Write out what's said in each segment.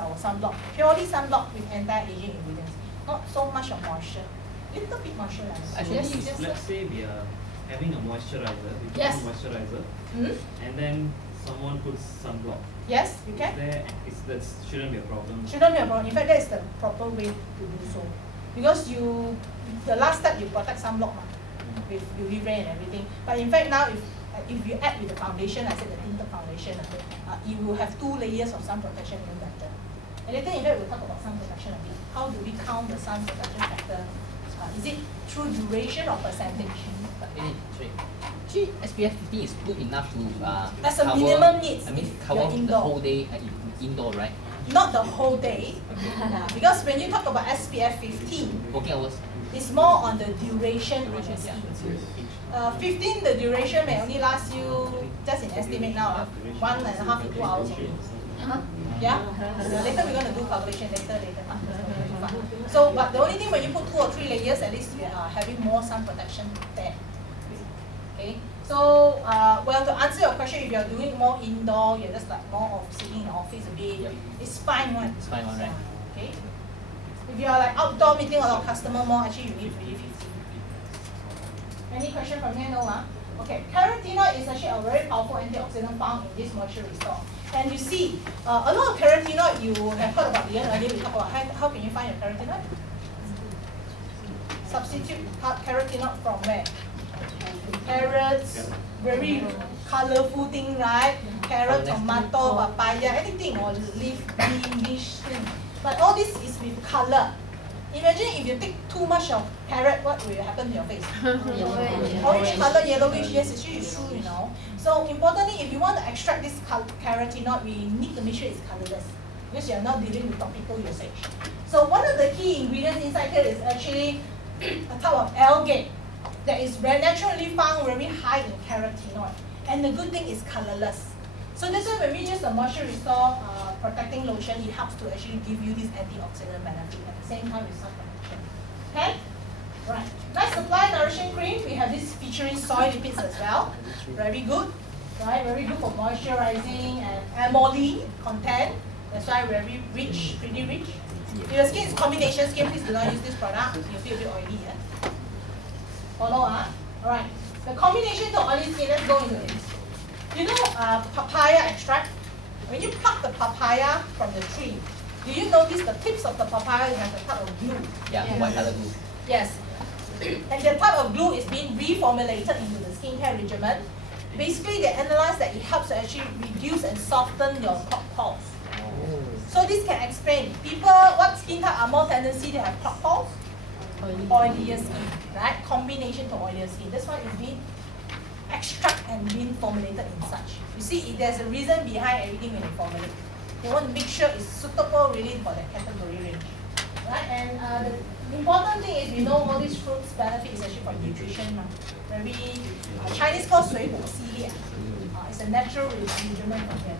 our sunblock. Purely sunblock with anti-aging ingredients. Not so much of moisture. Little bit moisturizer. Actually, let's say we are having a moisturizer, we put on moisturizer, and then someone puts sunblock. Yes, you can. That shouldn't be a problem. Shouldn't be a problem. In fact, that is the proper way to do so. Because the last step you protect sunblock with UV ray and everything. But in fact now, if you add with the foundation, I said the tinted foundation, you will have 2 layers of sun protection even better. And later in fact we'll talk about sun protection a bit. How do we count the sun protection factor? Is it through duration or percentage? Actually, SPF 50 is good enough to as a minimum needs. I mean, cover the whole day indoor, right? Not the whole day, because when you talk about SPF 15, working hours, it's more on the duration on your skin. 15, the duration may only last you, just in estimate now, 1.5 to 2 hours only. Yeah? Later we're going to do calculation later. So, but the only thing when you put 2 or 3 layers, at least you are having more sun protection there. Okay? So, well, to answer your question, if you're doing more indoor, you're just like more of sitting in the office a bit, it's fine one. It's fine one, right? Okay? If you're like outdoor meeting a lot of customer more, actually you need really 50. Any question from here? No, Okay, carotenoid is actually a very powerful antioxidant found in this moisture restore. And you see, a lot of carotenoid you have heard about earlier, we talked about how can you find your carotenoid? Substitute carotenoid from where? Carrots, very colorful thing, right? Carrot, tomato, papaya, anything, or leaf, green, thing. But all this is with color. Imagine if you take too much of carrot, what will happen to your face? Orange color, yellowish, yes, it's true, you know. So importantly, if you want to extract this carotenoid, we need to make sure it's colorless, because you are not dealing with topical usage. So one of the key ingredients inside here is actually a type of algae that is naturally found very high in carotenoid. And the good thing is colorless. So that's why when we use the Moisture Restore protecting lotion, it helps to actually give you this antioxidant benefit at the same time with sun protection. Okay? Right. Nice Supply Nourishing Cream. We have this featuring soy lipids as well. Very good. Right? Very good for moisturizing and emollient content. That's why very rich, pretty rich. If your skin is combination skin, please do not use this product. You'll feel a bit oily. Follow, Alright. The combination to oily skin, let's go into it. You know papaya extract? When you pluck the papaya from the tree, do you notice the tips of the papaya have a type of glue? Yeah, white color glue. Yes. And the type of glue is being reformulated into the skincare regimen. Basically, they analyze that it helps to actually reduce and soften your clogged pores. So this can explain people what skin type are more tendency to have clogged pores? Oilier skin, right? Combination to oilier skin. That's why it's being extract and being formulated in such. You see, there's a reason behind everything when they formulate. They want to make sure it's suitable really for that category range. Right? And the important thing is we know all these fruits benefit is actually for nutrition. Very Chinese called 水果系列. It's a natural regimen from here.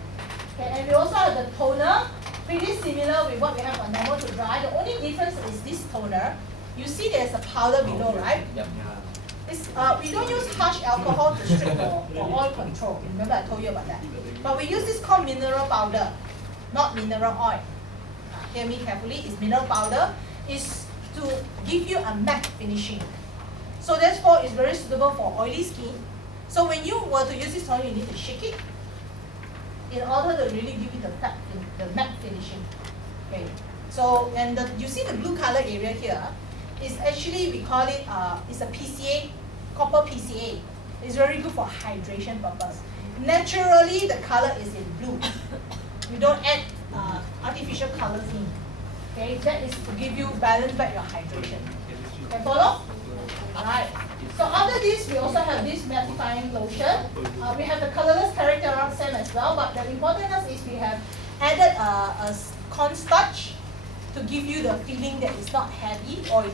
Okay, and we also have the toner, pretty similar with what we have on normal to dry. The only difference is this toner. You see there's a powder below, right? Yep. We don't use harsh alcohol to strip for oil control. Remember I told you about that. But we use this called mineral powder, not mineral oil. Hear me carefully, it's mineral powder. It's to give you a matte finishing. So therefore it's very suitable for oily skin. So when you were to use this toner, you need to shake it in order to really give you the matte finishing. Okay. So, and you see the blue color area here, is actually, we call it, it's a PCA, copper PCA. It's very good for hydration purpose. Naturally, the color is in blue. We don't add artificial colors in. Okay, that is to give you balance back your hydration. Can follow? Alright. So after this, we also have this mattifying lotion. We have the colorless character around same as well, but the importance is we have added a cornstarch to give you the feeling that it's not heavy, oily.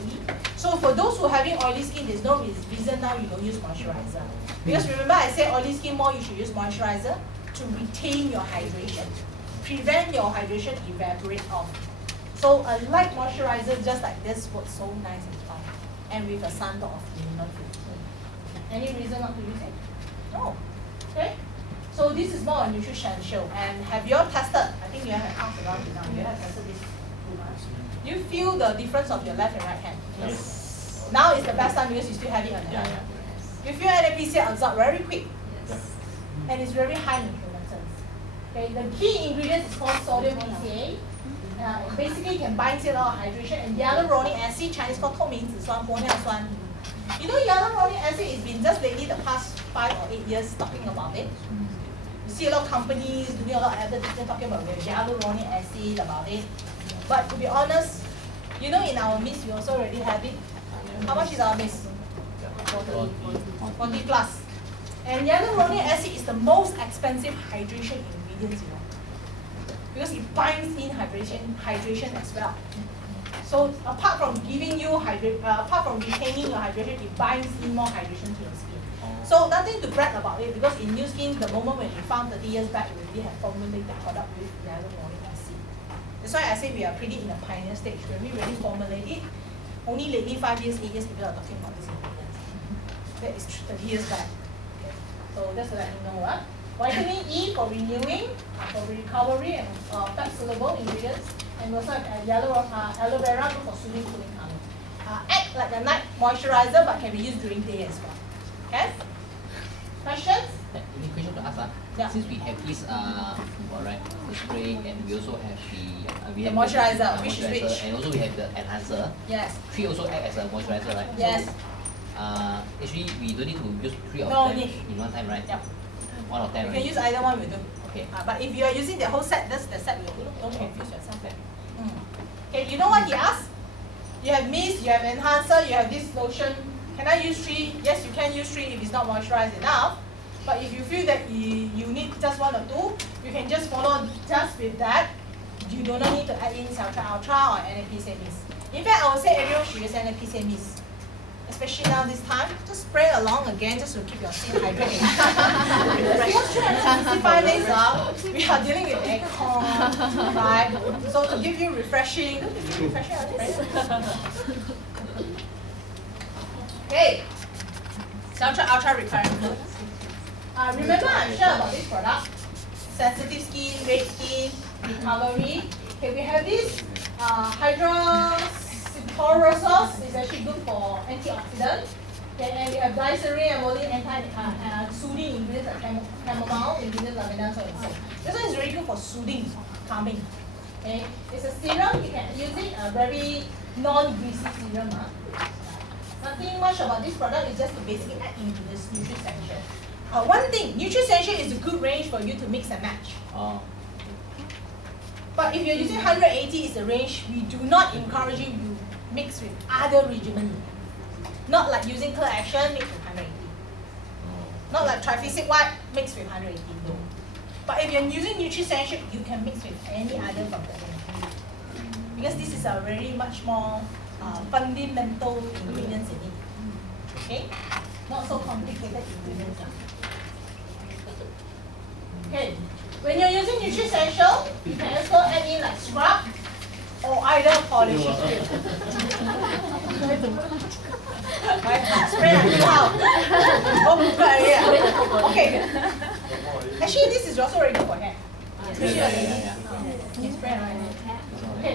So for those who are having oily skin, there's no reason now you don't use moisturizer. Because remember I said oily skin more, you should use moisturizer to retain your hydration. Prevent your hydration evaporate off. So a light moisturizer just like this works so nice and fine. And with a sunblock of minimum 15. Any reason not to use it? No. Okay? So this is more a nutrition show. And have you all tested? I think think you have asked around it now. You have tested this. You feel the difference of your left and right hand. Yes. Now is the best time because you still have it on the hand. You feel NPCA absorb very quick. Yes. And it's very high in nutrients. Okay, the key ingredient is called sodium PCA. Basically can bind to a lot of hydration, and hyaluronic acid, Chinese called 透明质酸, 玻尿酸. You know hyaluronic acid has been just lately the past 5 or 8 years talking about it. You see a lot of companies doing a lot of advertising talking about their hyaluronic acid about it. But to be honest, you know in our mist we also already have it. How much is our mist? 40 plus. And hyaluronic acid is the most expensive hydration ingredient, you know. Because it binds in hydration as well. So apart from giving you apart from retaining your hydration, it binds in more hydration to your skin. So nothing to brag about it, because in NuSkin, the moment when we found 30 years back, we already have formulated the product with hyaluronic acid. That's why I say we are pretty in the pioneer stage. When we really formulate it, only lately 5 years, 8 years, people are talking about this ingredient. That is 30 years back. Okay. So just to let you know. Vitamin E for renewing, for recovery, and fat-soluble ingredients. And we also have aloe vera good for soothing, cooling color. Act like a night moisturizer, but can be used during day as well. Okay? Questions? Any question to ask? Yeah. Since we have this right, the spray, and we also have the moisturizer, which is which? and also we have the enhancer. Yes. 3 also act as a moisturizer, right? Yes. So, actually, we don't need to use 3 of No them need. in one time, right? Yep. 1 of them. You can use either one, we do. Okay. But if you are using the whole set, that's the set we do. Don't confuse yourself. Okay, you know what he asked? You have mist, you have enhancer, you have this lotion. Can I use 3? Yes, you can use 3 if it's not moisturized enough. But if you feel that you need just 1 or 2, you can just follow just with that. You do not need to add in Ultra or NPCA mist. In fact, I would say everyone should use NPCA mist. Especially now this time, just spray along again just to keep your skin hydrated. Because 365 days we are dealing with aircon, right? So to give you refreshing, okay. Ultra repairing fluid. Remember I shared about this product. Sensitive skin, red skin, recovery. Okay, we have this hydroxychlorosis is actually good for antioxidant. Okay, and we have glycerin and only soothing ingredients like chamomile, ingredients lavender, so and so. This one is very good for soothing, calming. Okay, it's a serum. You can use it a very non-greasy serum. Nothing much about this product. It's just to basically add into this NuSkin. One thing, NuSkin is a good range for you to mix and match. But if you're using 180 is the range, we do not encourage you to mix with other regimen. Not like using Clear Action mixed with 180. Not like Triphasic White mixed with 180. No. But if you're using NuSkin, you can mix with any other from the range. Because this is a very much more fundamental ingredients in it. Okay? Not so complicated ingredients. Okay. When you're using NuSkin, you can also add in like scrub or either polishing cream. Spray until how? Okay. Actually, this is also ready for hair. Okay.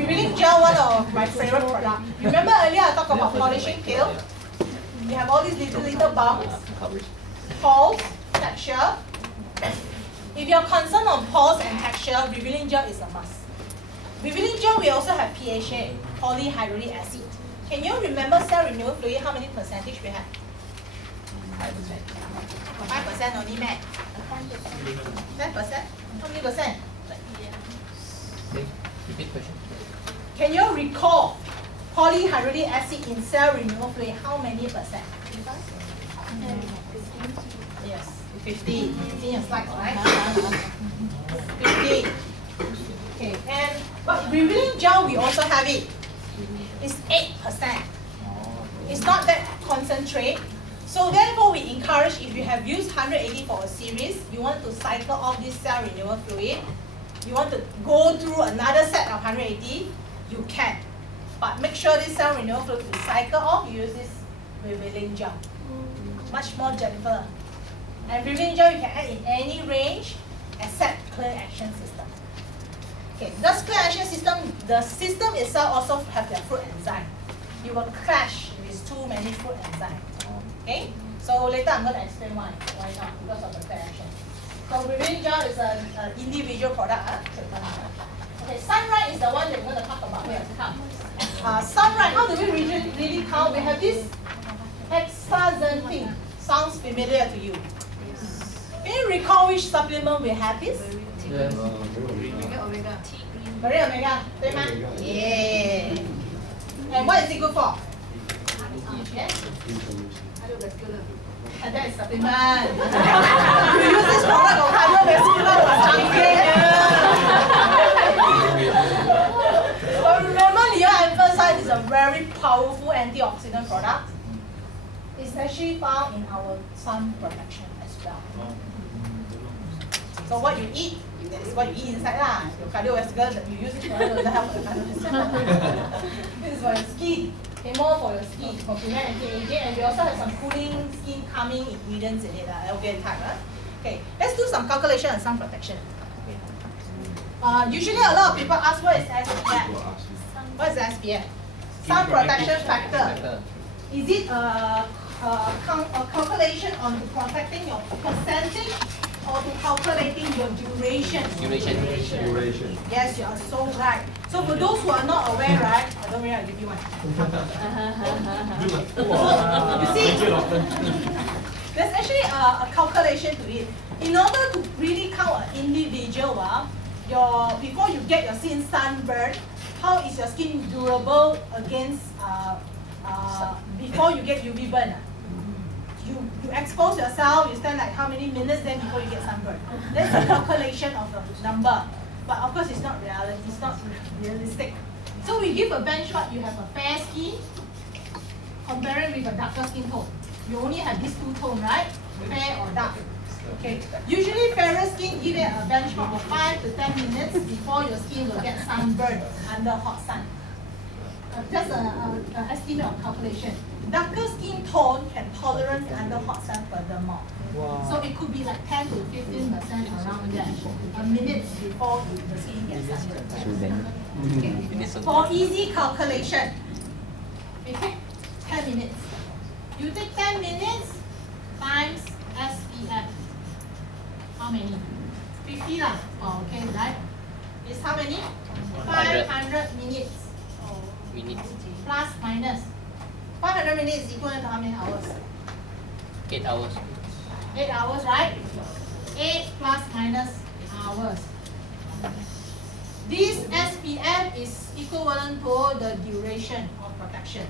Revealing gel, one of my favorite products. Remember earlier I talked about polishing peel? You have all these little bumps, pores, texture. If you're concerned on pores and texture, revealing gel is a must. Revealing gel, we also have PHA, polyhyaluronic acid. Can you remember cell renewal fluid, how many percentage we have? 5%. 5% only, man. 10%? How many percent? Repeat question. Can you recall polyhyaluronic acid in cell renewal fluid, how many percent? Yes, 50. It's in your slides, right? 50. Okay, but revealing gel, we also have it. It's 8%. It's not that concentrate. So therefore, we encourage, if you have used 180 for a series, you want to cycle off this cell renewal fluid, you want to go through another set of 180, you can. But make sure this cell renewal fluid is cycle off, you use this revealing gel. Much more gentler. And revealing gel you can add in any range except Clear Action system. Okay, this clear action system, the system itself also have their fruit enzyme. You will clash with too many fruit enzyme. Okay, so later I'm going to explain why. Why not? Because of the clear action. So breathing gel is an individual product. Okay, sunlight is the one that we're going to talk about here. Sunlight, how do we really count? We have this hexaxanthin. Sounds familiar to you? Can you recall which supplement we have this? Yes. Very omega, 对吗? Yeah. And what is it good for? Yes. And that is supplement. You use this product for cardiovascular or something. But remember, Leoanthocyte is a very powerful antioxidant product. It's actually found in our sun protection as well. So what you eat, that is what you eat inside lah. Your cardiovascular, you use it for the help of the cardiovascular. This is for your skin. Okay, more for your skin, for prevent anti-aging, and we also have some cooling, skin calming ingredients in it. Okay, type. Okay, let's do some calculation on sun protection. Usually a lot of people ask what is SPF. What is SPF? Sun protection factor. Is it a calculation on protecting your percentage or to calculating your duration? Duration. Yes, you are so right. So for those who are not aware, right? I don't worry, I'll give you one. You see, there's actually a calculation to it. In order to really count an individual, before you get your skin sunburn, how is your skin durable against before you get UV burn? You expose yourself, you stand like how many minutes then before you get sunburn. That's the calculation of the number. But of course it's not reality, it's not realistic. So we give a benchmark, you have a fair skin, comparing with a darker skin tone. You only have these two tones, right? Fair or dark. Okay. Usually fairer skin give it a benchmark of 5 to 10 minutes before your skin will get sunburned under hot sun. Just an estimate of calculation. Darker skin tone can tolerate under hot sun furthermore. Wow. So it could be like 10 to 15% around there, a minute before the skin gets sunburned. Okay. For easy calculation, we take 10 minutes. You take 10 minutes times SPF. How many? 50 lah. Oh, okay, right? It's how many? 500 minutes. Plus minus. 500 minutes equal to how many hours? 8 hours. 8 hours, right? 8 plus minus hours. This SPF is equivalent to the duration of protection,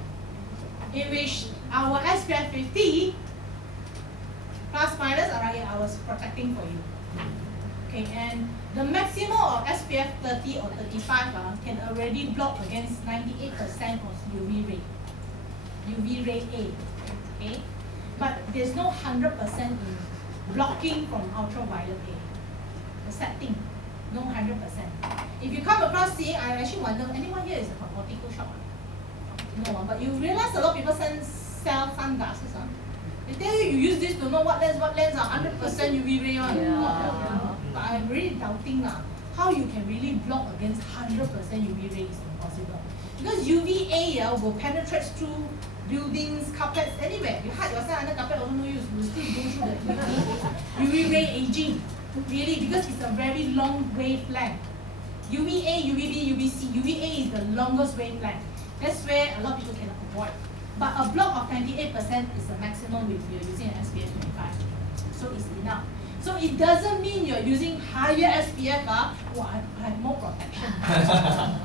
in which our SPF 50 plus minus around 8 hours protecting for you. Okay, and the maximum of SPF 30 or 35 can already block against 98% of UV ray. UV ray A. Okay? But there's no 100% in blocking from ultraviolet A. The sad thing, no 100%. If you come across seeing, I actually wonder, anyone here is a optical shop? No, but you realize a lot of people sell sunglasses. They tell you use this to know what lens are 100% UV ray on. Yeah. But I'm really doubting how you can really block against 100% UV ray is impossible. Because UVA will penetrate through buildings, carpets, anywhere. You hide yourself under carpet also no use. You still go through the UV ray aging. Really, because it's a very long wavelength. UVA, UVB, UVC. UVA is the longest wavelength. That's where a lot of people cannot avoid. But a block of 98% is the maximum if you're using an SPF 25. So it's enough. So it doesn't mean you're using higher SPF, I have more protection.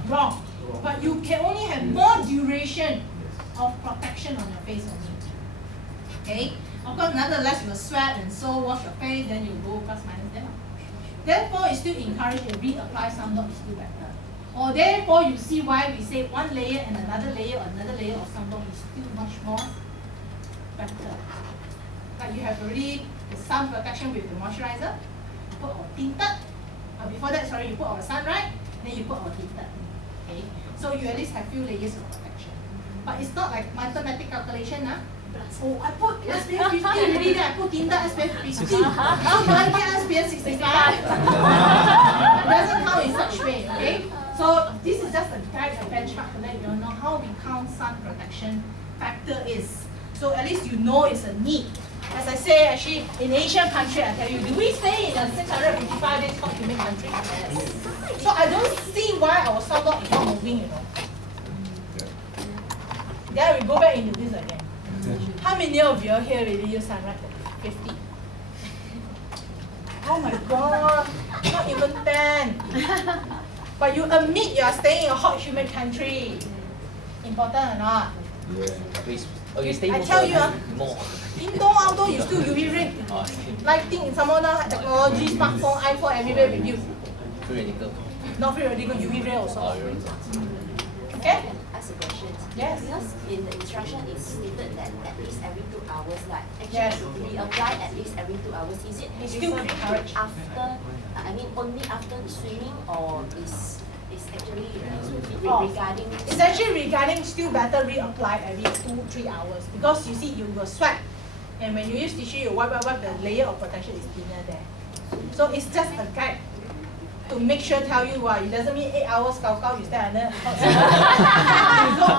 Wrong. But you can only have more duration of protection on your face only. Okay? Of course, nonetheless, you will sweat and so wash your face, then you go plus minus them. Therefore, it's still encouraged to reapply sunblock is still better. Or therefore, you see why we say one layer and another layer of sunblock is still much more better. Like you have already the sun protection with the moisturizer, you put our tinted, before that, sorry, you put our sun, right? Then you put our tinted. Okay? So you at least have few layers of protection. But it's not like mathematical calculation. Oh, I put SPF 50 already, then I put Tinder SPF 50. So do I get SPF 65? It doesn't count in such way, okay? So this is just a guide, a benchmark to let you know how we count sun protection factor is. So at least you know it's a need. As I say, actually, in Asian country, I tell you, do we stay in a 655 days hot humid country? Yes. So I don't see why our sunblock is not moving, you know. Then we go back into this again. How many of you here really use sunlight? 50. Oh my god, not even 10. But you admit you are staying in a hot humid country. Important or not? Yeah. I tell you, more. indoor, outdoor, you still UV ray. Lighting in some other technology, smartphone, iPhone, everywhere with you. Free radical. Not free radical, UV ray also. Oh, Okay? Ask a question. Yes. Because in the instruction it's stated that at least every 2 hours, like actually Yes. we apply at least every 2 hours. Is it It's still referring to encouraged. after? I mean only after the swimming, or is actually regarding? It's actually regarding still better reapply every 2-3 hours because you see you will sweat, and when you use tissue you wipe, the layer of protection is thinner there. So it's just a guide to make sure tell you it doesn't mean 8 hours you stay under.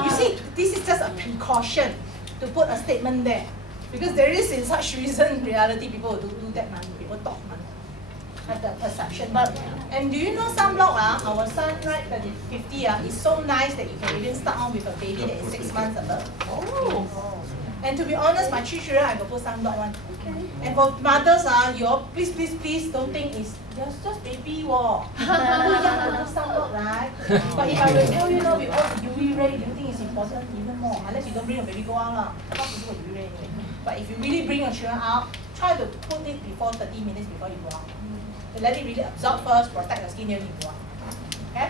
You see, this is just a precaution to put a statement there because there is in such reason reality people will do that man, people talk man. At the perception, and do you know sunblock our sunlight 50 is so nice that you can even start on with a baby that is 6 months above. Oh. And to be honest, my 3 children I got put sunblock one. Okay. And for mothers you all please don't think it's just baby walk. Too young to put sunblock, right? But if I will tell you now with all the UV ray, do you think it's important even more? Unless you don't bring your baby go out lah. Not to do UV ray anyway. But if you really bring your children out, try to put it before 30 minutes before you go out. Let it really absorb first, protect the skin, then you go on. Okay?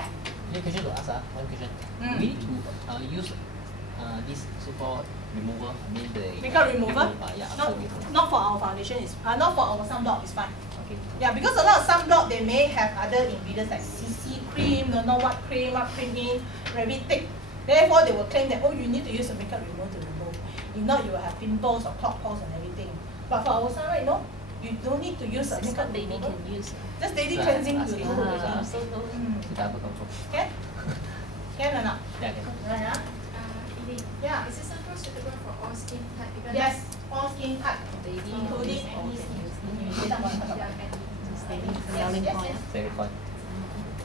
Any question to ask? One question. We need to use this so-called remover. I mean the makeup remover? Yeah, not for our foundation. Not for our sunblock. It's fine. Okay. Yeah, because a lot of sunblock they may have other ingredients like CC cream, don't know what cream in, very thick. Therefore, they will claim that you need to use a makeup remover to remove. If not, you will have pimples or clog pores and everything. But for our sunlight, no. You don't need to use a makeup baby remover. can use. Just daily cleansing to remove the things. So no. Double control. Can? Can or not? Yeah, okay. Right, yeah. Is this sunblock suitable for all skin type? Because Yes, all skin type, Baby including any skin. Selling Yes, point. yes. Very fun.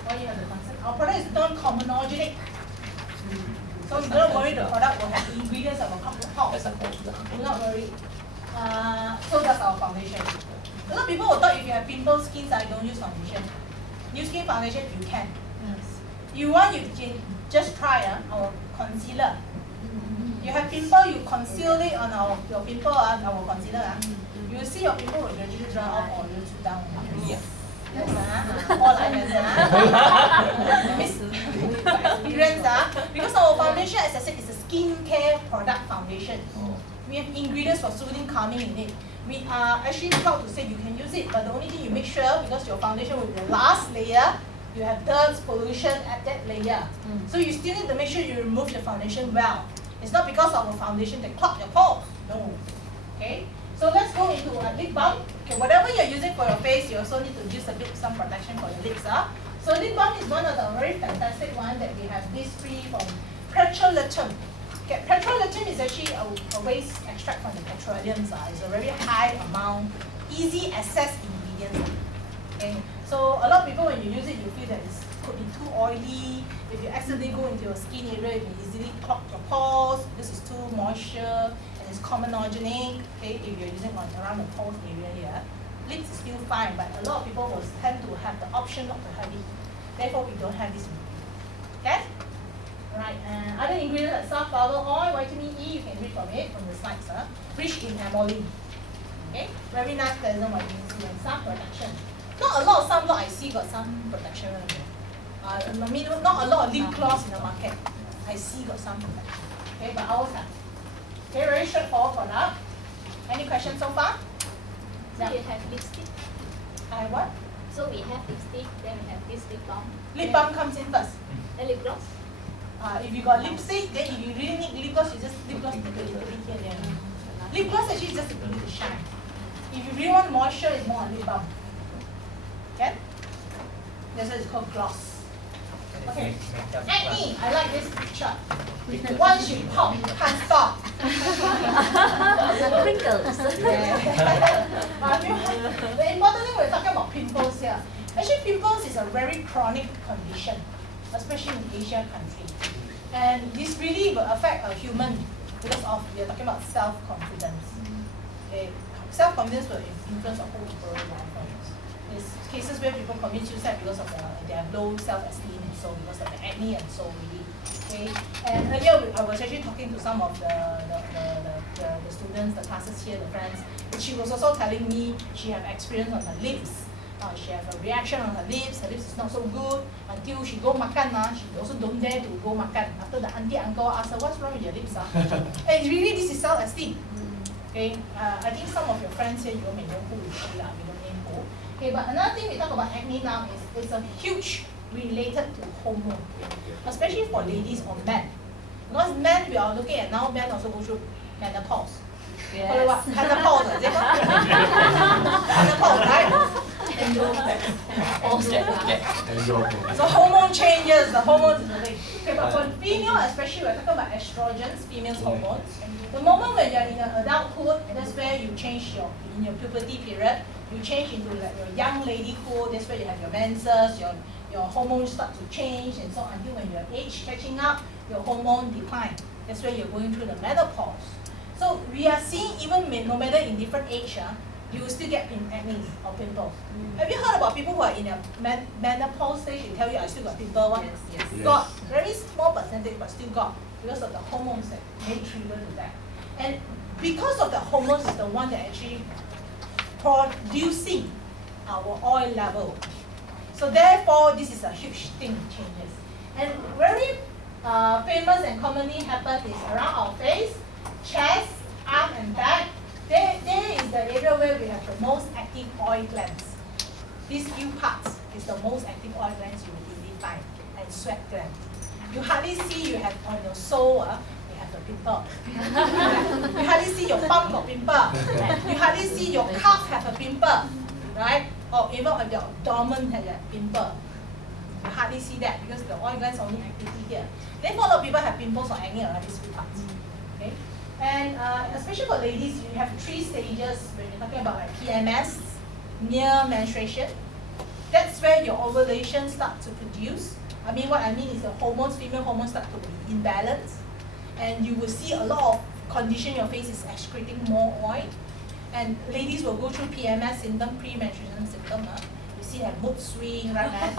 Why you have the concern? Our product is non-comedogenic. So you don't worry the product will have the ingredients of a couple That's of uncomfortable. do not worry. So does our foundation. A lot of people will thought if you have pimple skin, don't use foundation. NuSkin foundation, you can. You want, you can just try our concealer. You have pimple, you conceal it on your pimple, our concealer. You will see your pimple will gradually dry off or will down. Yes. Yes, all like that. Miss experience, because our foundation, as I said, is a skincare product foundation. We have ingredients for soothing, calming in it. We are actually proud to say you can use it, but the only thing you make sure, because your foundation will be the last layer, you have dirt, pollution at that layer. So you still need to make sure you remove the foundation well. It's not because of a foundation that clog your pores. No. Okay? So let's go into a lip balm. Okay, whatever you're using for your face, you also need to use a bit some protection for your lips. So lip balm is one of the very fantastic one that we have this free from petrolatum. Okay, petrolatum is actually a waste extract from the petroleums. It's a very high amount, easy access ingredients. Okay, so a lot of people when you use it, you feel that it could be too oily. If you accidentally go into your skin area, it can easily clog your pores. This is too moisture and it's comedogenic. Okay, if you're using on around the pores area here, lips is still fine, but a lot of people will tend to have the option not to have it. Therefore, we don't have this ingredient. Okay. Right, and other ingredients like safflower oil, vitamin E, you can read from it, from the slides, rich in amylin. Okay, very nice, pleasant vitamin C and sun protection. Not a lot of sunblock I see got sun protection. I mean, not a lot of lip gloss in the market. I see got sun protection. Okay, but ours have. Okay, very straightforward product. Any questions so far? so you have lipstick. I what? So we have lipstick, then we have this lip balm. Lip balm comes in first. Then lip gloss. If you got lipstick, then if you really need lip gloss, you just lip gloss stick a little bit here and there. Lip gloss actually is just to give it a shine. If you really want moisture, it's more on lip balm. Okay? That's why it's called gloss. Okay. Acne, I like this picture. Once you pop, you can't stop. Wrinkles. The important thing we're talking about pimples here. Actually, pimples is a very chronic condition, especially in Asian countries. And this really will affect a human because of, we're talking about self-confidence. Okay. Self-confidence will influence a whole overall life. There's cases where people commit suicide because of they have low self-esteem and so because of the acne and so really. Okay. And earlier I was actually talking to some of the students, the classes here, the friends. And she was also telling me she have experience on her lips. She have a reaction on her lips is not so good until she go makan, she also don't dare to go makan. After the auntie uncle ask her, what's wrong with your lips? And really this is self-esteem. Okay, I think some of your friends here, you may know who is she, we don't name who. Okay, but another thing we talk about acne now is it's a huge related to hormone, especially for ladies or men. Because men, we are looking at now, men also go through menopause. Yes. Menopause, is it? Menopause, right? So hormone changes, the hormones is the thing. Okay, but for female, especially we're talking about estrogens, female hormones. The moment when you're in adulthood, that's where you change in your puberty period, you change into like your young ladyhood, that's where you have your menses, your hormones start to change and so on until when your age catching up, your hormone decline. That's where you're going through the menopause. So we are seeing even no matter in different age, you will still get acne or pimples. Have you heard about people who are in a menopause stage, they tell you I still got pimple? Yes. Got very small percentage but still got because of the hormones that may trigger to that. And because of the hormones is the one that actually producing our oil level. So therefore this is a huge thing changes. And very famous and commonly happen is around our face, chest, arm and back. There is the area where we have the most active oil glands. These few parts is the most active oil glands you will easily find, and sweat glands. You hardly see you have on your sole, you have the pimple. You hardly see your bum got pimple. You hardly see your calf have a pimple, right? Or even on your abdomen has a pimple. You hardly see that because the oil glands only activity here. Therefore, a lot of people have pimples or acne around these few parts. Okay? And especially for ladies, you have 3 stages when you're talking about like PMS, near menstruation. That's where your ovulation starts to produce. I mean, what I mean is the hormones, female hormones start to be imbalanced. And you will see a lot of condition, your face is excreting more oil. And ladies will go through PMS symptom, pre-menstruation symptom. You see that mood swing, right, man?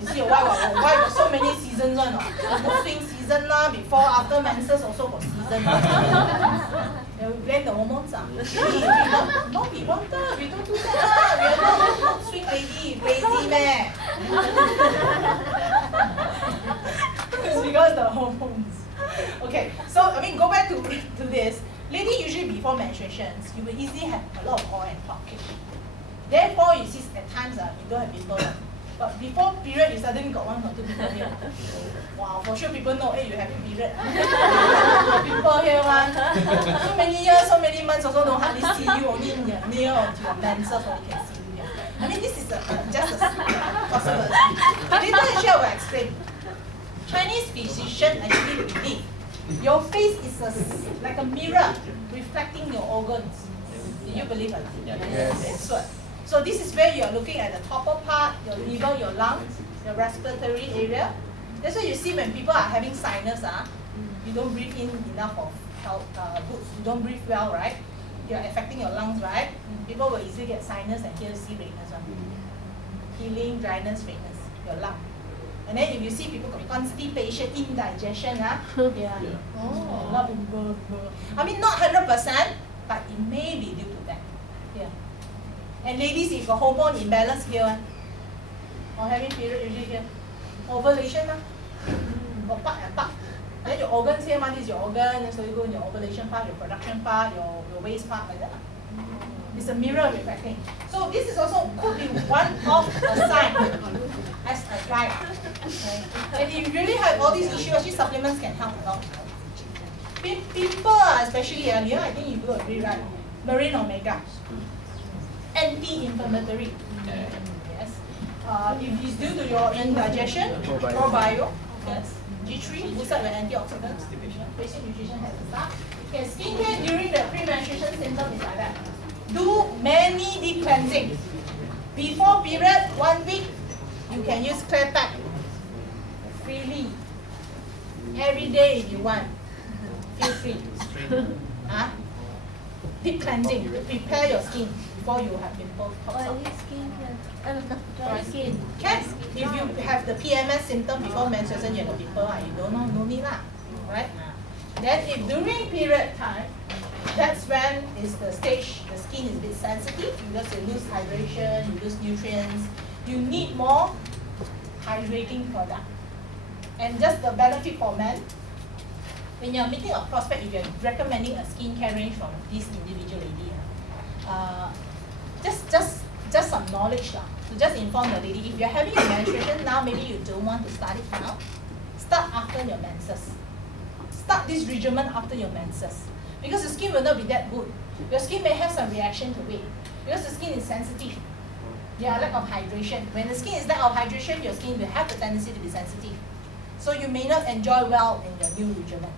You see why got so many seasons one, mood swing season before, after menses also got season. They will blame the hormones. No, we wanted, we don't do that. We are not mood swing lady, lazy man. It's because the hormones. Okay, so I mean, go back to this. Lady usually before menstruations, you will easily have a lot of oil and blockage. Therefore, you see at times you don't have pimple. But before period, you suddenly got 1 or 2 pimple here. Wow, for sure people know, hey, you having period. Pimple here one. So many years, so many months also don't hardly see you, only in your near or to your menses only can see you here. I mean, this is just a possibility. Later actually I will explain. Chinese physician actually believe your face is like a mirror reflecting your organs. Do you believe it? Yes. So this is where you are looking at the topper part, your liver, your lungs, your respiratory area. That's why you see when people are having sinus, you don't breathe in enough of goods. You don't breathe well, right? You're affecting your lungs, right? People will easily get sinus and here see redness. Healing, dryness, redness, your lung. And then if you see people got constipation, indigestion, a lot of people. I mean, not 100%, but it may be due to that. Yeah. And ladies, if got hormone imbalance here, or having period usually here, ovulation, got part and part. Then your organs here, this is your organ, so you go in your ovulation part, your production part, your waste part, like that. It's a mirror reflecting. So this is also could be one of a sign as a guide. Okay? And if you really have all these issues, actually supplements can help a lot. Pimple, especially earlier, I think you do agree, right? Marine omega. Anti-inflammatory. Yes. If it's due to your indigestion, probio. Yes. G3, boost up your antioxidants. Basic nutrition has to start. Okay, skincare during the pre-menstruation symptom is like that. Do many deep cleansing. Before period, 1 week, you can use clear pack freely. Every day if you want. Feel free. Deep cleansing to prepare your skin before you have pimples. Oily skin can, dry skin. Can. If you have the PMS symptom before menstruation, you have a pimple, you don't know, no need lah. Right? Then if during period time, that's when is the stage the skin is a bit sensitive because you lose hydration, you lose nutrients, you need more hydrating product. And just the benefit for men, when you're meeting a prospect, if you're recommending a skincare range from this individual lady, just some knowledge lah, to just inform the lady. If you're having a menstruation now, maybe you don't want to start it now. Start after your menses. Start this regimen after your menses. Because the skin will not be that good. Your skin may have some reaction to it. Because the skin is sensitive. Yeah, lack of hydration. When the skin is lack of hydration, your skin will have the tendency to be sensitive. So you may not enjoy well in your new regimen.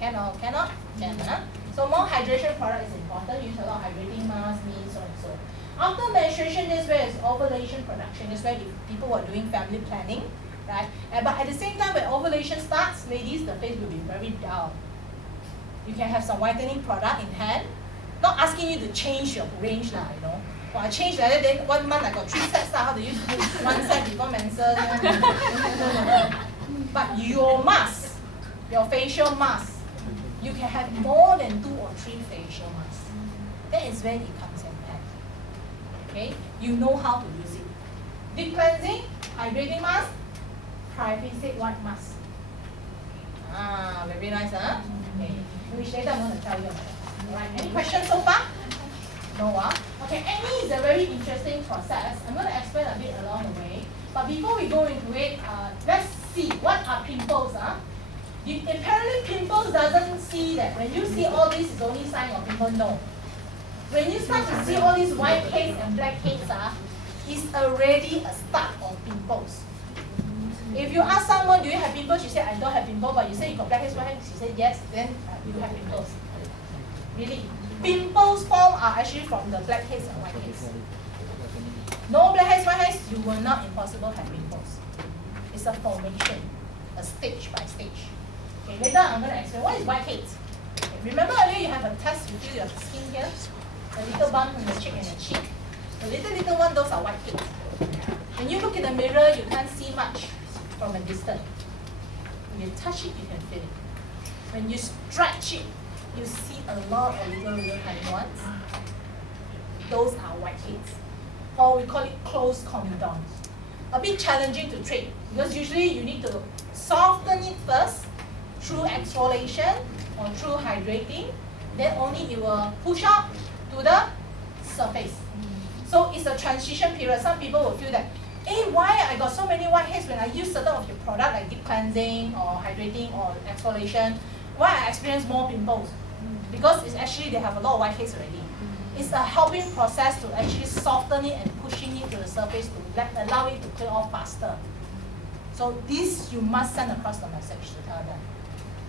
Can or cannot? Can, huh? So more hydration product is important. Use a lot of hydrating masks, so and so. After menstruation, this where is ovulation production. This where if people are doing family planning, right? But at the same time, when ovulation starts, ladies, the face will be very dull. You can have some whitening product in hand. Not asking you to change your range now, you know. Or I change like that, then 1 month I got 3 sets. How do you do 1 set before menses? But your mask, your facial mask, you can have more than 2 or 3 facial masks. That is when it comes in handy. Okay, you know how to use it. Deep cleansing, hydrating mask, triphasic white mask. Very nice, huh? Okay, which later I'm going to tell you about it. Alright, any questions so far? No, Okay, acne is a very interesting process. I'm going to explain a bit along the way. But before we go into it, let's see what are pimples. Apparently, pimples doesn't see that when you see all this is only sign of pimple. No. When you start to see all these white heads and black heads, it's already a start of pimples. If you ask someone, do you have pimples? She said, I don't have pimples. But you say you got black heads, white heads. She said, yes. Then you have pimples. Really. Pimples form are actually from the black heads and white heads. No black heads, white heads, you will not impossible have pimples. It's a formation, a stage by stage. Okay, later I'm going to explain what is white heads. Okay, remember earlier you have a test, you feel your skin here, the little bump in the cheek and the cheek. The little one, those are white heads. When you look in the mirror, you can't see much from a distance. When you touch it, you can feel it. When you stretch it, you see a lot of little tiny ones. Those are whiteheads. Or we call it closed comedons. A bit challenging to treat because usually you need to soften it first through exfoliation or through hydrating. Then only it will push up to the surface. So it's a transition period. Some people will feel that, hey, why I got so many whiteheads when I use certain of your product like deep cleansing or hydrating or exfoliation? Why I experience more pimples? Because it's actually they have a lot of whiteheads already. It's a helping process to actually soften it and pushing it to the surface to allow it to clear off faster. So this you must send across the message to tell them.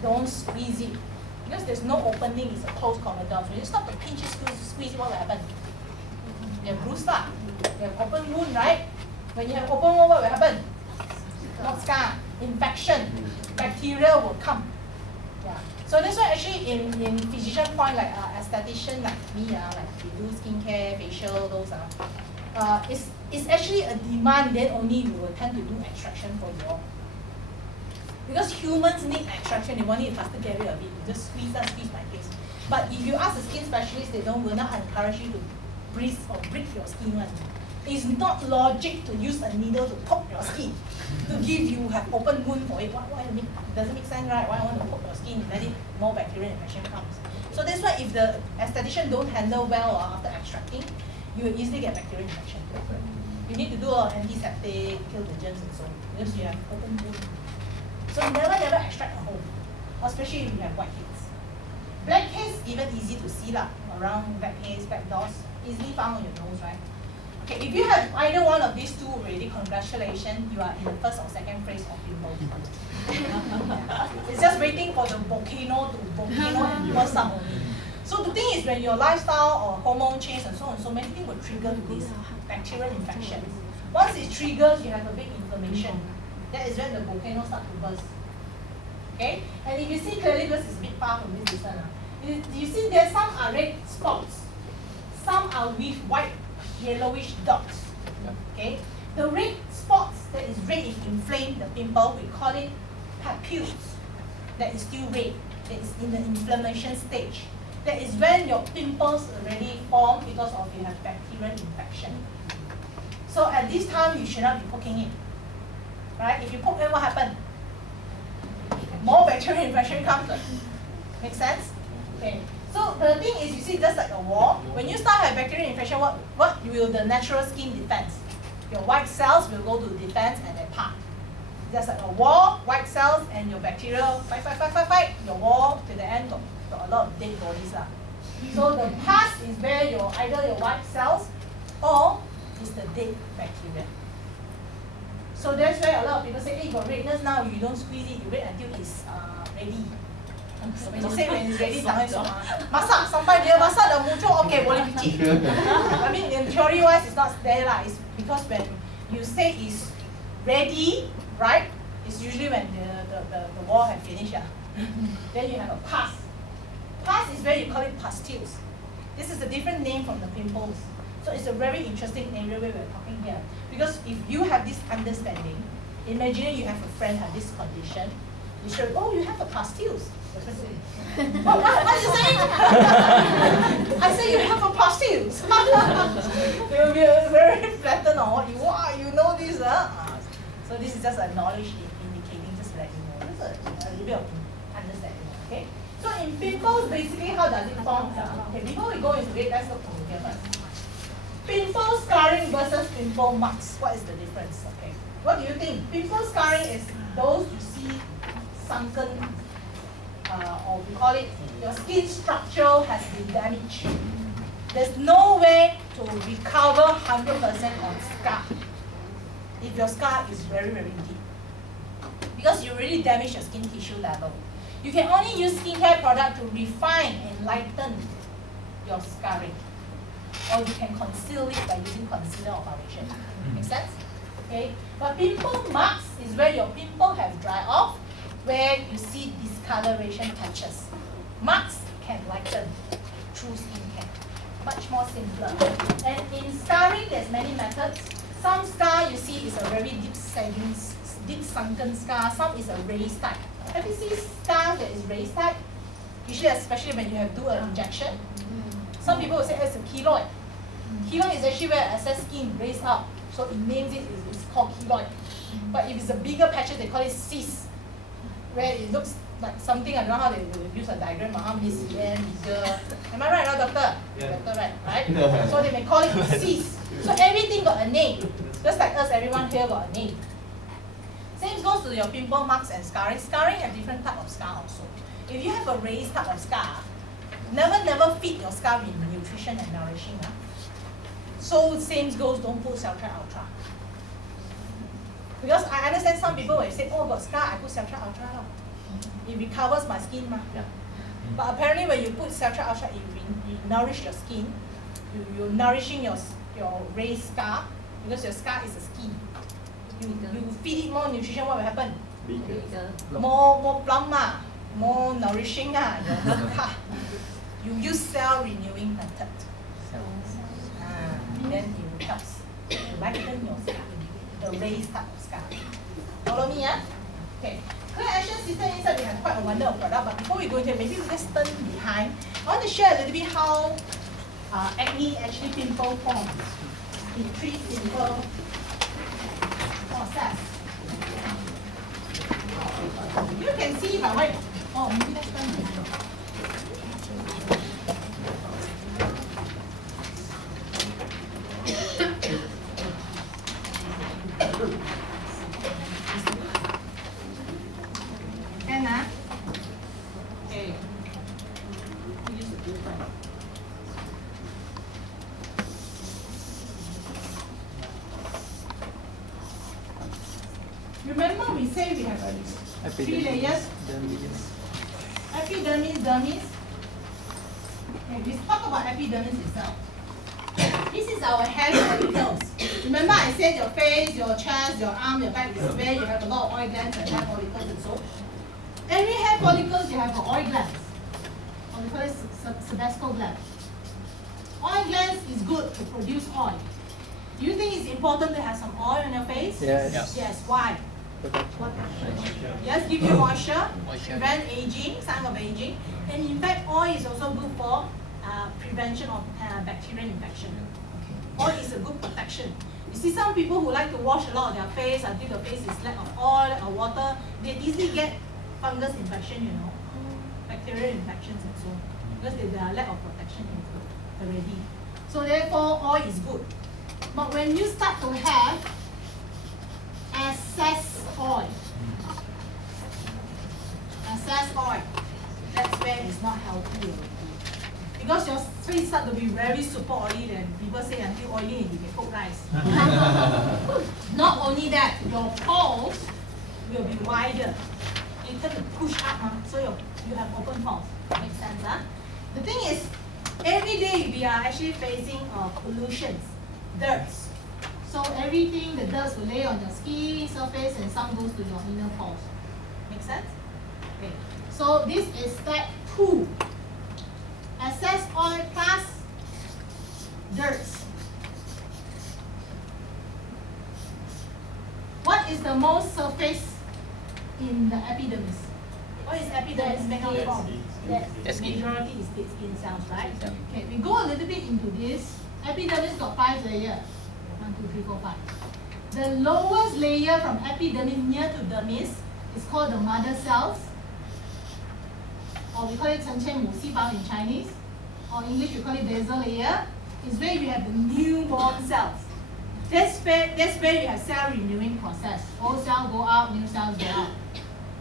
Don't squeeze it. Because there's no opening, it's a closed comedon. When you start to pinch it, squeeze it, what will happen? You have bruised up. You have open wound, right? When you have open wound, what will happen? Not scar, infection, bacteria will come. Yeah. So that's why actually in physician point, like esthetician like me, like we do skincare, facial, those it's actually a demand, then only we will tend to do extraction for you all. Because humans need extraction, they want it faster get rid of it. You just squeeze my face. But if you ask a skin specialist, they will not encourage you to breathe or break your skin one. It's not logic to use a needle to poke your skin to give you have open wound for it. Why it doesn't make sense, right? Why I want to poke your skin, let it more bacterial infection comes. So that's why if the esthetician don't handle well after extracting, you will easily get bacterial infection. You need to do a lot of antiseptic, kill the germs and so on, because you have open wound. So never extract a hole. Or especially if you have whiteheads. Blackheads even easy to see lah, around blackheads, black dots, easily found on your nose, right? Okay, if you have either one of these two already, congratulations, you are in the first or second phase of pimples. It's just waiting for the volcano and burst up only. So the thing is, when your lifestyle or hormone change and so on, so many things will trigger this bacterial infection. Once it triggers, you have a big inflammation. That is when the volcano starts to burst. Okay? And if you see clearly, because it's a bit far from this distance, you see there some are red spots, some are with white, yellowish dots. Okay? The red spots that is red is inflamed, the pimple, we call it papules. That is still red. That is in the inflammation stage. That is when your pimples already form because of you have bacterial infection. So at this time, you should not be poking it. Right? If you poke it, what happens? More bacterial infection comes. Make sense? Okay. So the thing is, you see, just like a wall, when you start have bacterial infection, what will the natural skin defense? Your white cells will go to defense and then part. Just like a wall, white cells and your bacteria fight. Your wall to the end got a lot of dead bodies lah. So the pus is where either your white cells or is the dead bacteria. So that's why a lot of people say, hey, you got redness now, you don't squeeze it, you wait until it's ready. When you say when it's ready, masak sampai dia masak dah muncul, okay, boleh picit. I mean, in theory wise, it's not there lah. It's because when you say it's ready, right? It's usually when the wall has finished. Then you have a pus. Pus is where you call it pustules. This is a different name from the pimples. So it's a very interesting area where we're talking here. Because if you have this understanding, imagine you have a friend have this condition, you should, oh, you have a pustules. What are you saying? I say you have a pustules. They will be very flattened on what you know this. So this is just a knowledge indicating, just to let you know. Just a little bit of understanding. Okay. So in pimples, basically, how does it form? Okay, before we go into it, let's look over here first. Pimple scarring versus pimple marks. What is the difference? Okay. What do you think? Pimple scarring is those you see sunken, or we call it your skin structure has been damaged. There's no way to recover 100% on scar if your scar is very, very deep. Because you really damage your skin tissue level. You can only use skincare product to refine and lighten your scarring. Or you can conceal it by using concealer or foundation. Make sense? Okay. But pimple marks is where your pimple have dried off, where you see discoloration patches. Marks can lighten through skincare. Much more simpler. And in scarring, there's many methods. Some scar you see is a very deep sunken scar. Some is a raised type. Have you seen scars that is raised type? Usually, especially when you have do an injection. Some people will say it's a keloid. Keloid is actually where excess skin raised up. So it names it's called keloid. But if it's a bigger patches, they call it cyst. Where it looks like something, I don't know how they use a diagram, how many cm, bigger. Am I right, doctor? Yeah. Doctor, right? So they may call it cyst. So everything got a name. Just like us, everyone here got a name. Same goes to your pimple marks and scarring. Scarring have different type of scar also. If you have a raised type of scar, never feed your scar with nutrition and nourishing. So same goes, don't put Celtra Ultra. Because I understand some people will say, oh, got scar, I put Celtra Ultra. It recovers my skin. Yeah. But apparently when you put Celtra Ultra, it nourish your skin. You're nourishing your raised scar, because your scar is a skin. You feed it more nutrition, what will happen? More plump, more nourishing. You use cell renewing method. Then it helps to lighten your scar, the raised type of scar. Follow me, Okay. Clear action system inside we have quite a wonder of product, but before we go into it, maybe we just turn behind. I want to share a little bit how acne actually pimple forms in 3 simple process. You can see my white. Oh, maybe let's turn behind. 3 layers. Epidermis, dermis. Okay, we talk about epidermis itself. This is our hair follicles. Remember I said your face, your chest, your arm, your back is where you have a lot of oil glands and hair follicles and so. Every hair follicles you have an oil glands. Or we call it sebasco gland. Oil glands is good to produce oil. Do you think it's important to have some oil on your face? Yes. Yes. Why? Yes, give you moisture, prevent aging, sign of aging, and in fact, oil is also good for prevention of bacterial infection. Oil is a good protection. You see, some people who like to wash a lot of their face until the face is lack of oil, lack of water, they easily get fungus infection, you know, bacterial infections and so on, because they are lack of protection already. So therefore, oil is good. But when you start to have excess oil, that's where it's not healthy already. Because your face start to be very super oily, and people say until oily you can cook rice. Not only that, your pores will be wider. You tend to push up, so you have open pores. Makes sense, huh? The thing is, every day we are actually facing pollutions, dirts. So everything, the dirt will lay on your skin surface and some goes to your inner pores. Make sense? Okay. So this is step 2. Excess oil plus dirt. What is the most surface in the epidermis? What is epidermis made up from? The skin. Majority is dead skin cells, right? Yeah. Okay, we go a little bit into this. Epidermis got 5 layers. 1, 2, 3, 4, 5. The lowest layer from epidermis near to dermis is called the mother cells, or we call it 成千母细胞 in Chinese, or English we call it basal layer. Is where you have the newborn cells. That's where you have cell renewing process. Old cells go out, new cells go out.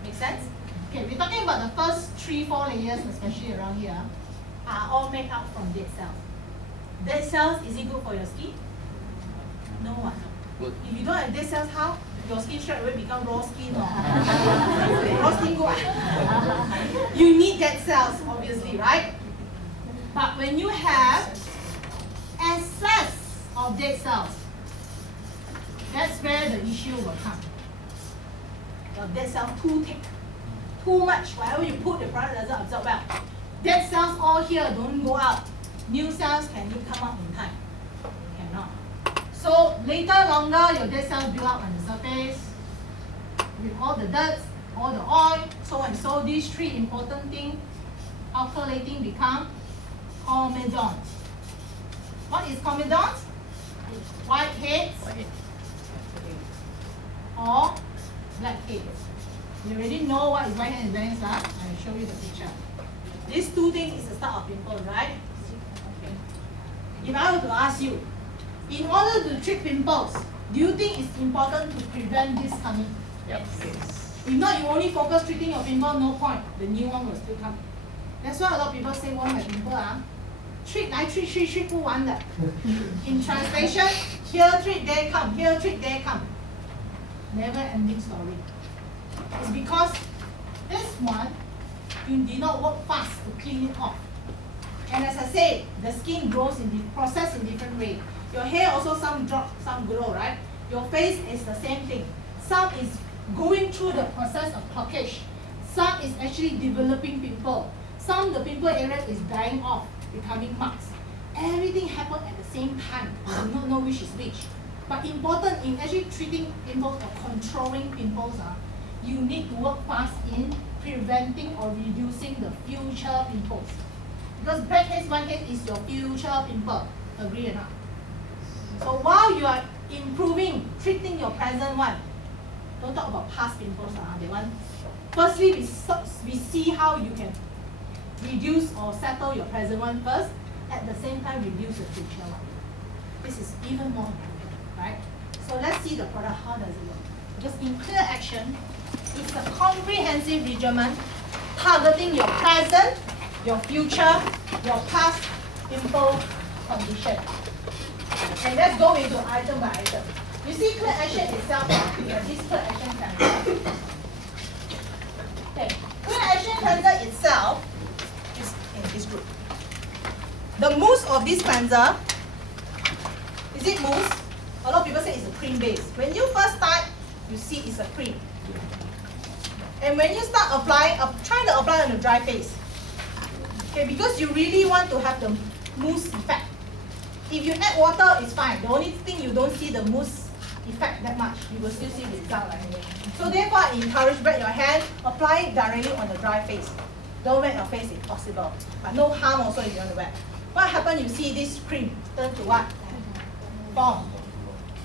Make sense? Okay, we're talking about the first 3, 4 layers, especially around here, are all made up from dead cells. Dead cells, is it good for your skin? No one. Good. If you don't have dead cells, how? Your skin straight away become raw skin or raw skin good. You need dead cells, obviously, right? But when you have excess of dead cells, that's where the issue will come. Your dead cells too thick, too much. Whatever you put, the product doesn't absorb well. Dead cells all here don't go out. New cells can you come out in time? Cannot. So later, longer, your dead cells build up on the surface with all the dirt, all the oil, so and so. These 3 important things, alkylating, become comedons. What is comedons? Whiteheads or blackheads. You already know what is whitehead and blackheads are. I will show you the picture. These 2 things is the start of pimple, right? Okay. If I were to ask you, in order to treat pimples, do you think it's important to prevent this coming? Yep. If not, you only focus treating your pimple, no point. The new one will still come. That's why a lot of people say one have pimple, treat 来 treat 不完的. In translation, here treat, there come, here treat, there come. Never ending story. It's because this one, you did not work fast to clean it off. And as I said, the skin grows in the process in different way. Your hair also some drop, some grow, right? Your face is the same thing. Some is going through the process of clockage. Some is actually developing pimple. Some the pimple area is dying off, becoming marks. Everything happen at the same time. You do not know which is which. But important in actually treating pimples or controlling pimples, you need to work fast in preventing or reducing the future pimples. Because blackheads, whiteheads is your future pimple. Agree or not? So while you are improving, treating your present one, don't talk about past pimples. They want. Firstly, we see how you can reduce or settle your present one first. At the same time, reduce the future one. This is even more important, right? So let's see the product. How does it work? Because in Clear Action, it's a comprehensive regimen targeting your present, your future, your past pimple condition. And let's go into item by item. You see Clear Action itself, we have this Clear Action sample. of this cleanser, is it mousse? A lot of people say it's a cream base. When you first start, you see it's a cream. And when you start applying, try to apply on the dry face. Okay, because you really want to have the mousse effect. If you add water, it's fine. The only thing you don't see the mousse effect that much. You will still see the result anyway. So therefore, I encourage wet your hand, apply it directly on the dry face. Don't wet your face if possible. But no harm also if you want to wet. What happens, you see this cream turn to what? Foam.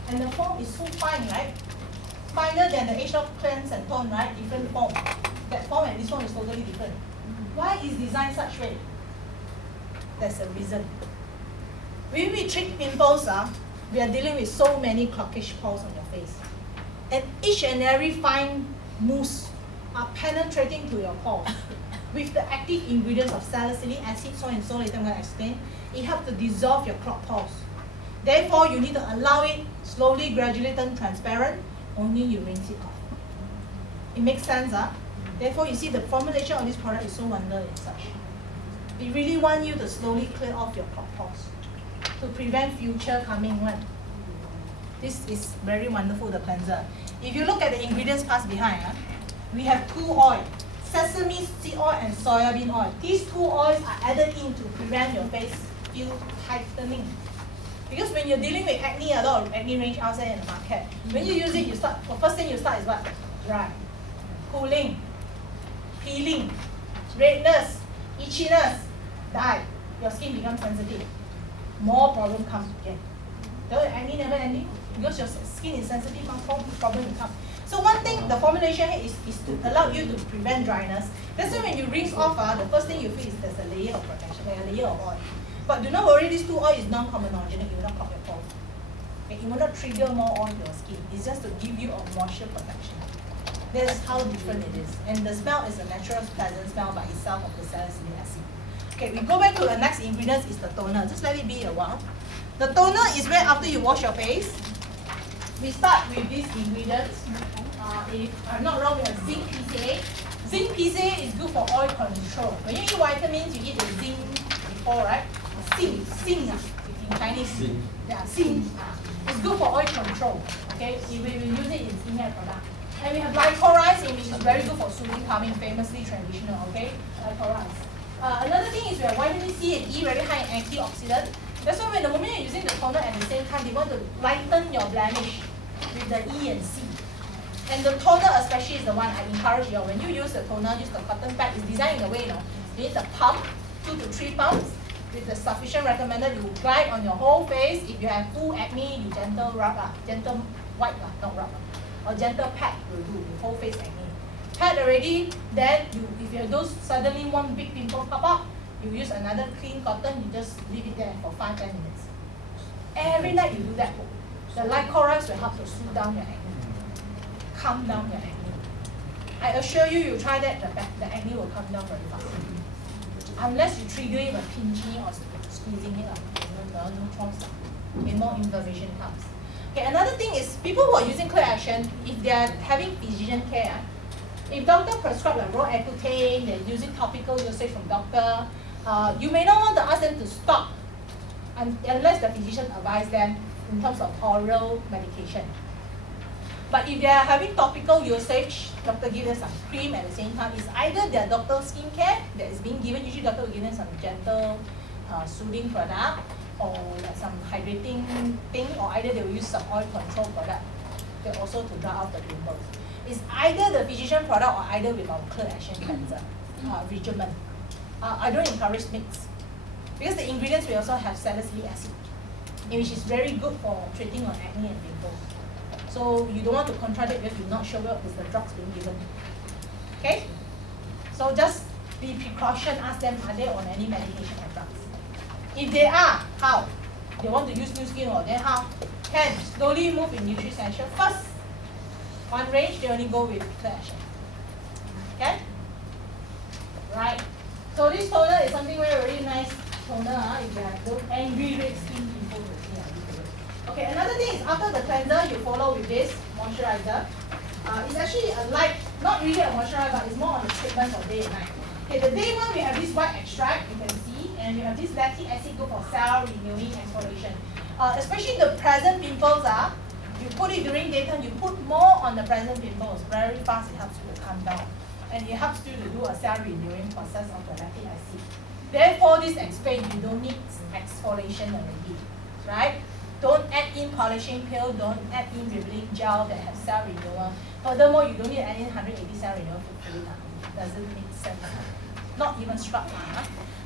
And the foam is so fine, right? Finer than the Age of Cleanse and Tone, right? Different foam. That foam and this foam is totally different. Why is designed such way? There's a reason. When we treat pimples, we are dealing with so many clockish pores on your face. And each and every fine mousse are penetrating to your pores. With the active ingredients of salicylic acid, so and so later I'm going to explain, it helps to dissolve your clogged pores. Therefore, you need to allow it slowly, gradually turn transparent, only you rinse it off. It makes sense, huh? Therefore, you see the formulation of this product is so wonderful and such. It really wants you to slowly clear off your clogged pores to prevent future coming one. This is very wonderful, the cleanser. If you look at the ingredients passed behind, we have 2 oils, sesame seed oil and soybean oil. These 2 oils are added in to prevent your face feel tightening. Because when you're dealing with acne, a lot of acne range outside in the market. When you use it, you start, the first thing you start is what? Dry, cooling, peeling, redness, itchiness, dye. Your skin becomes sensitive. More problem comes again. The acne never ending because your skin is sensitive, more problem will come. So one thing, the formulation here is to allow you to prevent dryness. That's why when you rinse off, the first thing you feel is there's a layer of protection, a layer of oil. But do not worry, these 2 oils is non-comedogenic, it will not clog your pores. Okay, it will not trigger more oil to your skin. It's just to give you a moisture protection. That's how different it is. And the smell is a natural pleasant smell by itself of the salicylic acid. Okay, we go back to the next ingredient is the toner. Just let it be a while. The toner is where after you wash your face, we start with these ingredients. If I'm not wrong, we have zinc PCA. Zinc PCA is good for oil control. When you eat vitamins, you eat the zinc before, right? Zinc in Chinese. Yeah, zinc. It's good for oil control. Okay, we will use it in skincare product. And we have glycolize, which is very good for soothing, calming, famously traditional. Okay, glycolize. Another thing is we have vitamin C and E, very high in antioxidant. That's why when the moment you're using the toner at the same time, they want to lighten your blemish with the E and C. And the toner especially is the one I encourage you. When you use the toner, use the cotton pad. It's designed in a way, you need the pump, 2 to 3 pumps. With the sufficient recommended, you glide on your whole face. If you have full acne, you gentle rub, gentle wipe, not rub, or gentle pat will do, your whole face acne. Pat already, then if you have those suddenly one big pimple pop up, you use another clean cotton, you just leave it there for 5-10 minutes. Every night you do that. The glycolize will help to soothe down your acne, calm down your acne. I assure you, you try that, the acne will come down very fast. Unless you trigger it by pinching or squeezing it up, no choice. Okay, more inflammation comes. Okay, another thing is people who are using clear action, if they are having physician care, if doctor prescribe like raw Accutane, they're using topical usage from doctor, you may not want to ask them to stop unless the physician advise them in terms of oral medication. But if they are having topical usage, doctor gives them some cream at the same time. It's either their doctor's skincare that is being given, usually doctor will give them some gentle soothing product or like some hydrating thing, or either they will use some oil control product that also to dry off the pimples. It's either the physician product or either with our clear action cleanser regimen. I don't encourage mix because the ingredients will also have salicylic acid, which is very good for treating on acne and pimples. So you don't want to contradict because you're not sure what is the drugs being given. Okay? So just be precaution, ask them, are they on any medication or drugs? If they are, how? They want to use NuSkin or then how? Can slowly move in Nutri-Essential. First, one range, they only go with clear action. Okay? Right. So this toner is something very nice toner if you have those angry red skin people. Okay, another thing is after the cleanser, you follow with this moisturizer. It's actually a light, not really a moisturizer, but it's more on the treatment for day and night. Okay, the day one we have this white extract, you can see. and we have this lactic acid good for cell renewing exfoliation. Especially the present pimples, you put it during daytime, you put more on the present pimples, very fast it helps you to calm down. And it helps you to do a cell renewing process of the lactic acid. Therefore, this explains you don't need exfoliation already, right? Don't add in polishing pill, don't add in revealing gel that have cell renewal. Furthermore, you don't need to add in 180 cell renewal to fill it up. It doesn't make sense. Not even scrub.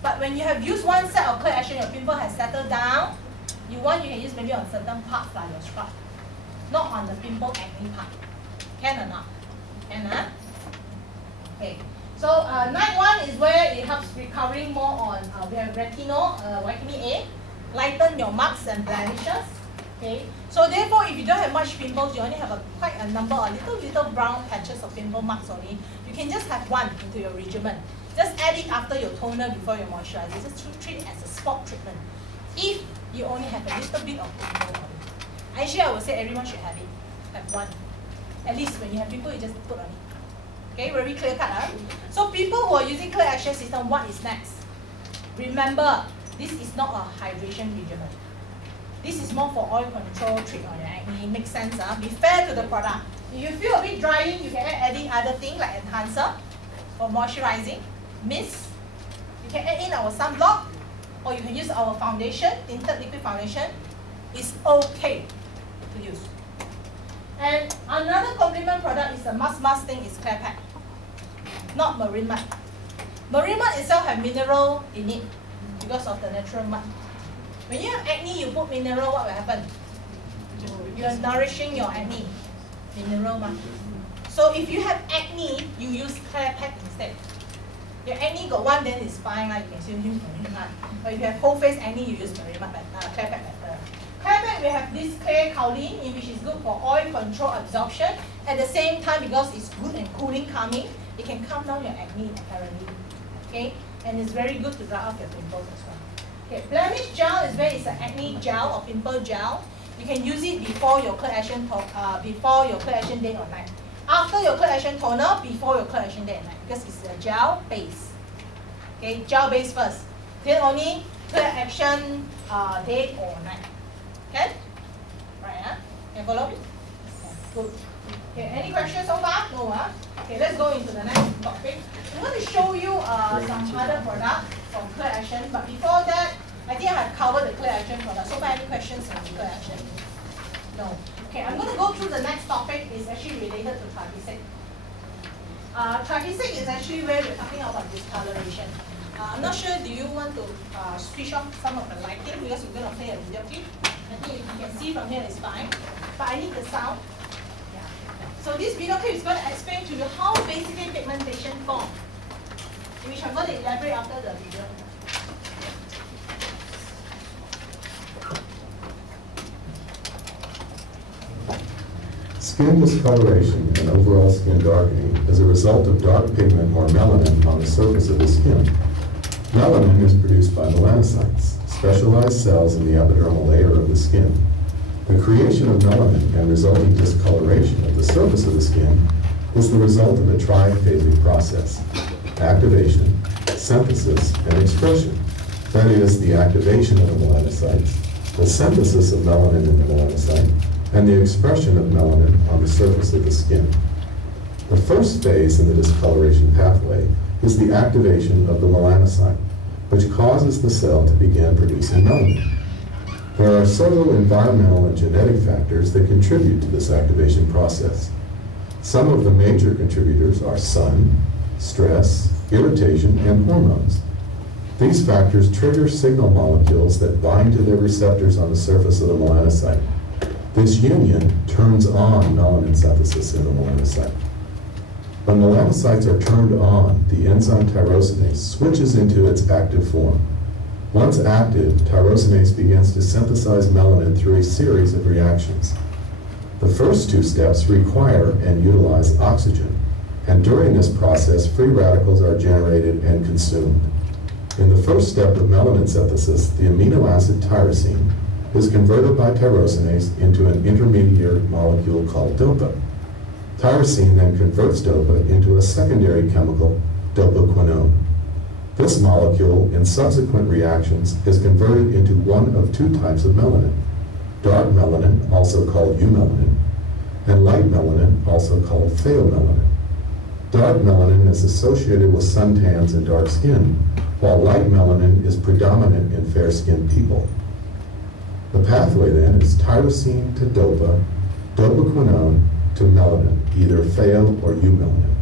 But when you have used one set of clear action, your pimple has settled down, you can use maybe on certain parts like your scrub. Not on the pimple acne part. Can or not? Can, Okay. So night one is where it helps recovering more on, we have retinol, vitamin A, lighten your marks and blemishes. Okay. So therefore, if you don't have much pimples, you only have quite a number of little brown patches of pimple marks only, you can just have one into your regimen. Just add it after your toner before your moisturizer. Just treat it as a spot treatment. If you only have a little bit of pimple on it. Actually, I would say everyone should have it. Have one. At least when you have pimple, you just put on it. Okay, very clear cut. So people who are using clear action system, what is next? Remember, this is not a hydration regimen. This is more for oil control treat on your acne. Makes sense. Be fair to the product. If you feel a bit drying, you can add in other things like enhancer or moisturizing, mist. You can add in our sunblock, or you can use our foundation, tinted liquid foundation. It's okay to use. And another complement product is a must thing is Clear Pack, not marine mud. Marine mud itself have mineral in it because of the natural mud. When you have acne, you put mineral, what will happen? You are nourishing your acne. Mineral mud. So if you have acne, you use Clear Pack instead. Your acne got one, then it's fine, like you can still use marine mud. But if you have whole face acne, you use marine mud, Clear Pack better. Clear Pack, we have this clear kaolin, which is good for oil control absorption. At the same time, because it's good and cooling, calming, it can calm down your acne apparently. Okay, and it's very good to dry off your pimples as well. Okay, blemish gel is where it's an acne gel or pimple gel. You can use it before your clear action day or night. After your clear action toner, before your clear action day and night, because it's a gel base. Okay, gel base first, then only clear action day or night. Okay? Right, Can you follow? Okay, good. Okay, any questions so far? No, Okay, let's go into the next topic. I'm going to show you some other products from Clear Action, but before that, I think I have covered the Clear Action product. So far, any questions on Clear Action? No. Okay, I'm going to go through the next topic. It's actually related to Tragisic. Tragisic is actually where we're talking about discoloration. I'm not sure, do you want to switch off some of the lighting because we're going to play a video clip? I think you can see from here it's fine, but I need the sound. Yeah. So this video clip is going to explain to you how basically pigmentation forms, which I'm going to elaborate after the video. Skin discoloration and overall skin darkening is a result of dark pigment or melanin on the surface of the skin. Melanin is produced by melanocytes, specialized cells in the epidermal layer of the skin. The creation of melanin and resulting discoloration of the surface of the skin is the result of a triphasic process: activation, synthesis, and expression. That is, the activation of the melanocytes, the synthesis of melanin in the melanocyte, and the expression of melanin on the surface of the skin. The first phase in the discoloration pathway is the activation of the melanocyte, which causes the cell to begin producing melanin. There are several environmental and genetic factors that contribute to this activation process. Some of the major contributors are sun, stress, irritation, and hormones. These factors trigger signal molecules that bind to their receptors on the surface of the melanocyte. This union turns on melanin synthesis in the melanocyte. When melanocytes are turned on, the enzyme tyrosinase switches into its active form. Once active, tyrosinase begins to synthesize melanin through a series of reactions. The first two steps require and utilize oxygen, and during this process, free radicals are generated and consumed. In the first step of melanin synthesis, the amino acid tyrosine is converted by tyrosinase into an intermediate molecule called dopa. Tyrosine then converts dopa into a secondary chemical, dopaquinone. This molecule, in subsequent reactions, is converted into one of two types of melanin: dark melanin, also called eumelanin, and light melanin, also called pheomelanin. Dark melanin is associated with suntans and dark skin, while light melanin is predominant in fair-skinned people. The pathway then is tyrosine to dopa, dopaquinone to melanin, either pheo or eumelanin.